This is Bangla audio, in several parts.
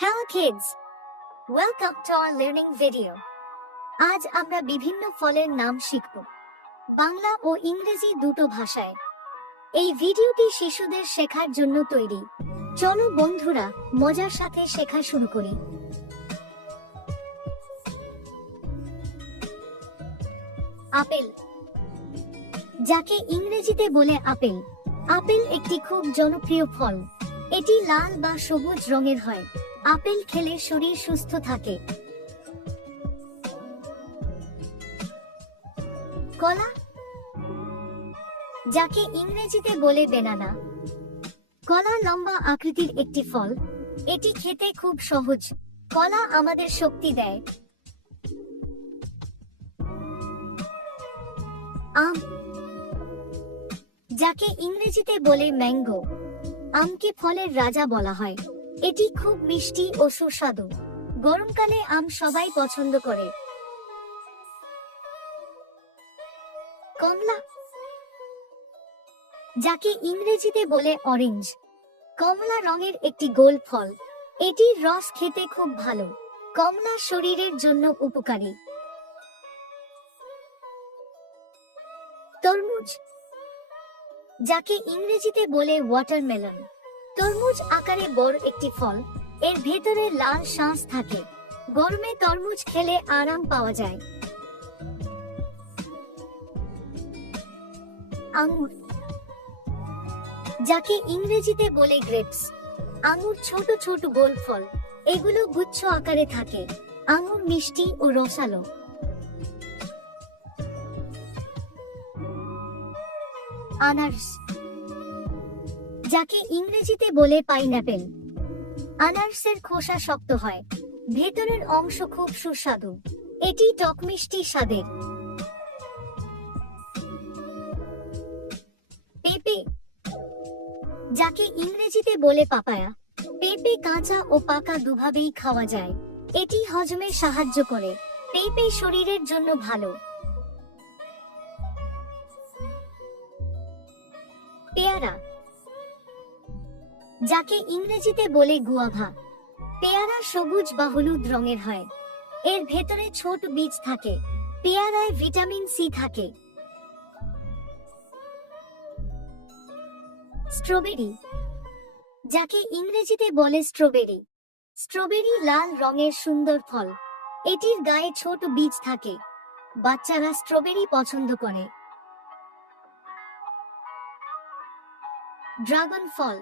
Hello kids, welcome to our learning video. আজ আমরা বিভিন্ন ফলের নাম শিখব, বাংলা ও ইংরেজি দুটো ভাষায়। এই ভিডিওটি শিশুদের শেখার জন্য তৈরি। চলো বন্ধুরা, মজার সাথে শেখা শুরু করি। আপেল, যাকে ইংরেজিতে বলে আপেল। আপেল একটি খুব জনপ্রিয় ফল। এটি লাল বা সবুজ রঙের হয়। আপেল খেলে শরীর সুস্থ থাকে। কলা, যাকে ইংরেজিতে বলে বেনানা। কলা লম্বা আকৃতির একটি ফল। এটি খেতে খুব সহজ। কলা আমাদের শক্তি দেয়। আম, যাকে ইংরেজিতে বলে ম্যাঙ্গো। আমকে ফলের রাজা বলা হয়। এটি খুব মিষ্টি ও সুস্বাদু। গরমকালে আম সবাই পছন্দ করে। কমলা, যাকে ইংরেজিতে বলে অরেঞ্জ। কমলা রঙের একটি গোল ফল। এটির রস খেতে খুব ভালো। কমলা শরীরের জন্য উপকারী। তরমুজ, যাকে ইংরেজিতে বলে ওয়াটারমেলন। তরমুজ আকারে বড় একটি ফল। এর ভেতরে লাল শাঁস থাকে। গরমে তরমুজ খেলে আরাম পাওয়া যায়। আঙ্গুর, যাকে ইংরেজিতে বলে গ্রেপস। আঙ্গুর ছোট ছোট গোল ফল। এগুলো গুচ্ছ আকারে থাকে। আঙ্গুর মিষ্টি ও রসালো। আনারস, যাকে ইংরেজিতে বলে পাইনঅ্যাপেল। আনারসের খোসা শক্ত হয়। ভেতরের অংশ খুব সুস্বাদু। এটি টক মিষ্টি স্বাদের। পেঁপে, যাকে ইংরেজিতে বলে পাপায়া। পেঁপে কাঁচা ও পাকা দুভাবেই খাওয়া যায়। এটি হজমে সাহায্য করে। পেঁপে শরীরের জন্য ভালো। পেয়ারা, যাকে ইংরেজিতে বলে গুয়াভা। পেয়ারা সবুজ বা হলুদ রঙের হয়। এর ভেতরে ছোট বীজ থাকে। পেয়ারায় ভিটামিন সি থাকে। স্ট্রবেরি, যাকে ইংরেজিতে বলে স্ট্রবেরি। স্ট্রবেরি লাল রঙের সুন্দর ফল। এটির গায়ে ছোট বীজ থাকে। বাচ্চারা স্ট্রবেরি পছন্দ করে। ড্রাগন ফল,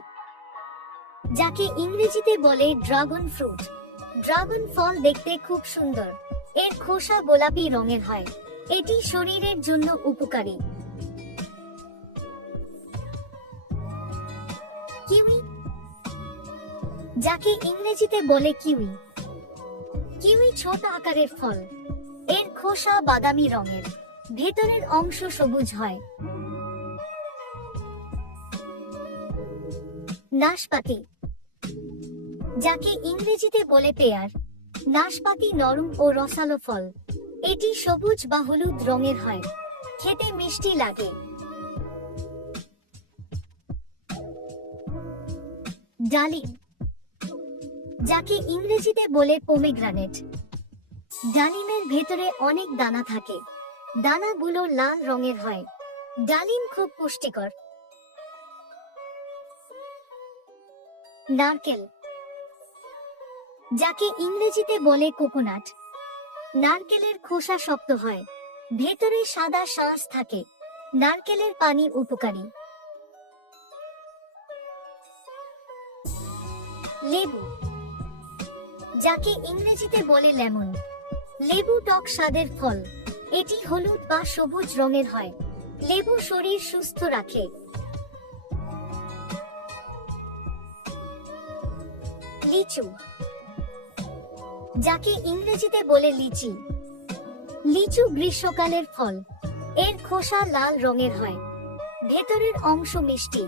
যাকে ইংরেজিতে বলে ড্রাগন ফ্রুট। ড্রাগন ফল দেখতে খুব সুন্দর। এর খোসা গোলাপি রঙের হয়। এটি শরীরের জন্য উপকারী। কিউই, যাকে ইংরেজিতে বলে কিউই। কিউই ছোট আকারের ফল। এর খোসা বাদামি রঙের। ভেতরের অংশ সবুজ হয়। নাশপাতি, যাকে ইংরেজিতে বলে পেয়ার। নাশপাতি নরম ও রসালো ফল। এটি সবুজ বা হলুদ রঙের হয়। খেতে মিষ্টি লাগে। ডালিম, যাকে ইংরেজিতে বলে পোমেগ্রানেট। ডালিমের ভেতরে অনেক দানা থাকে। দানাগুলো লাল রঙের হয়। ডালিম খুব পুষ্টিকর। নারকেল, যাকে ইংরেজিতে বলে কোকোনাট। নারকেলের খোসা শক্ত হয়। ভেতরে সাদা শাঁস থাকে। নারকেলের পানি উপকারী। লেবু, যাকে ইংরেজিতে বলে লেমন। লেবু টক স্বাদের ফল। এটি হলুদ বা সবুজ রঙের হয়। লেবু শরীর সুস্থ রাখে। লিচু, যাকে ইংরেজিতে বলে লিচি। লিচু গ্রীষ্মকালের ফল। এর খোসা লাল রঙের হয়। ভেতরের অংশ মিষ্টি।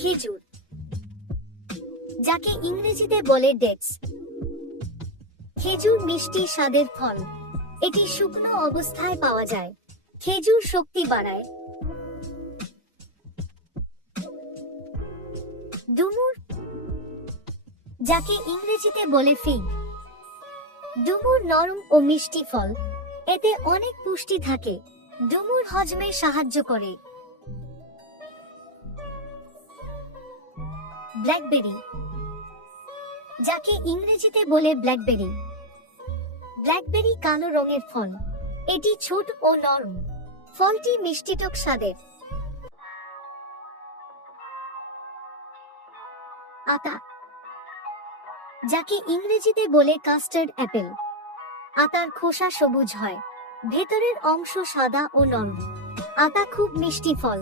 খেজুর, যাকে ইংরেজিতে বলে ডেটস। খেজুর মিষ্টি স্বাদের ফল। এটি শুকনো অবস্থায় পাওয়া যায়। খেজুর শক্তি বাড়ায়। ডুমুর, যাকে ইংরেজিতে বলে ফিগ। ডুমুর নরম ও মিষ্টি ফল, এতে অনেক পুষ্টি থাকে। ডুমুর হজমে সাহায্য করে। ব্ল্যাকবেরি, যাকে ইংরেজিতে বলে ব্ল্যাকবেরি। ব্ল্যাকবেরি কালো রঙের ফল, এটি ছোট ও নরম। ফলটি মিষ্টিটক স্বাদের। আতা, যাকে ইংরেজিতে বলে কাস্টার্ড অ্যাপেল। আতার খোসা সবুজ হয়, ভেতরের অংশ সাদা ও নরম। আতা খুব মিষ্টি ফল।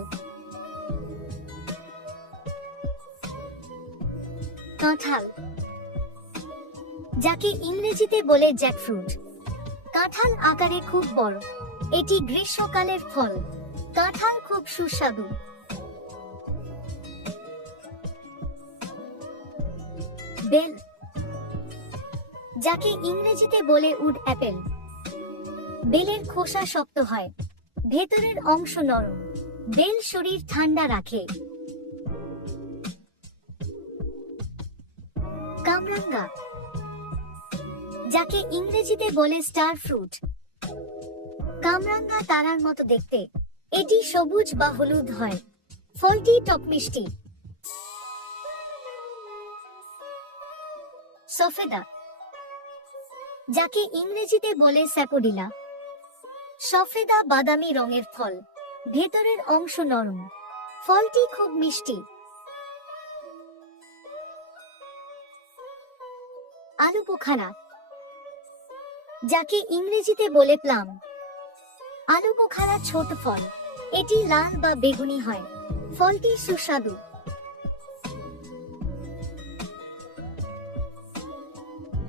কাঁঠাল, যাকে ইংরেজিতে বলে জ্যাকফ্রুট। কাঁঠাল আকারে খুব বড়, এটি গ্রীষ্মকালের ফল। কাঁঠাল খুব সুস্বাদু। বেল, যাকে ইংরেজিতে বলে উড অ্যাপেল। বেলের খোসা শক্ত হয়, ভেতরের অংশ নরম। বেল শরীর ঠান্ডা রাখে। কামরাঙ্গা, যাকে ইংরেজিতে বলে স্টার ফ্রুট। কামরাঙ্গা তারার মতো দেখতে, এটি সবুজ বা হলুদ হয়। ফলটি টক মিষ্টি। সফেদা, যাকে ইংরেজিতে বলে স্যাপোডিলা। সফেদা বাদামি রঙের ফল, ভেতরের অংশ নরম। ফলটি খুব মিষ্টি। আলু বোখারা, যাকে ইংরেজিতে বলে প্লাম। আলু বোখারা ছোট ফল, এটি লাল বা বেগুনি হয়। ফলটি সুস্বাদু।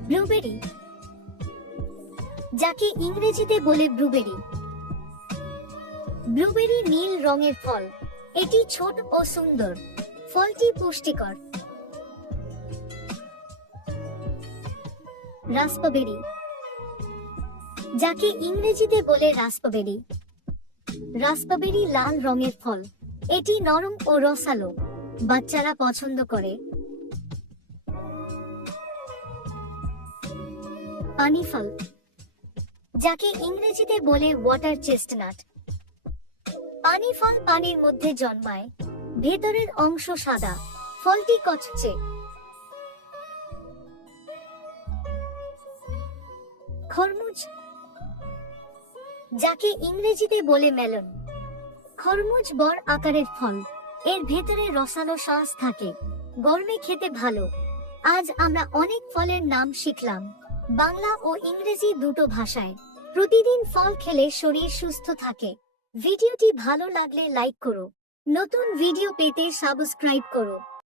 ব্লুবেরি, যাকে ইংরেজিতে বলে ব্লুবেরি। ব্লুবেরি নীল রঙের ফল, এটি ছোট ও সুন্দর। ফলটি পুষ্টিকর। রাস্পবেরি, যাকে ইংরেজিতে বলে রাস্পবেরি। রাস্পবেরি লাল রঙের ফল, এটি নরম ও রসালো। বাচ্চারা পছন্দ করে। পানি ফল, যাকে ইংরেজিতে বলে ওয়াটার চেস্টনাট। পানি ফল পানির মধ্যে জন্মায়, ভেতরের অংশ সাদা। ফলটি কচছে। খরমুজ, যাকে ইংরেজিতে বলে মেলন। খরমুজ বড় আকারের ফল, এর ভেতরে রসালো সস থাকে। গরমে খেতে ভালো। আজ আমরা অনেক ফলের নাম শিখলাম, বাংলা ও ইংরেজি দুটো ভাষায়। প্রতিদিন ফল খেলে শরীর সুস্থ থাকে। ভিডিওটি ভালো লাগলে লাইক করো, নতুন ভিডিও পেতে সাবস্ক্রাইব করো।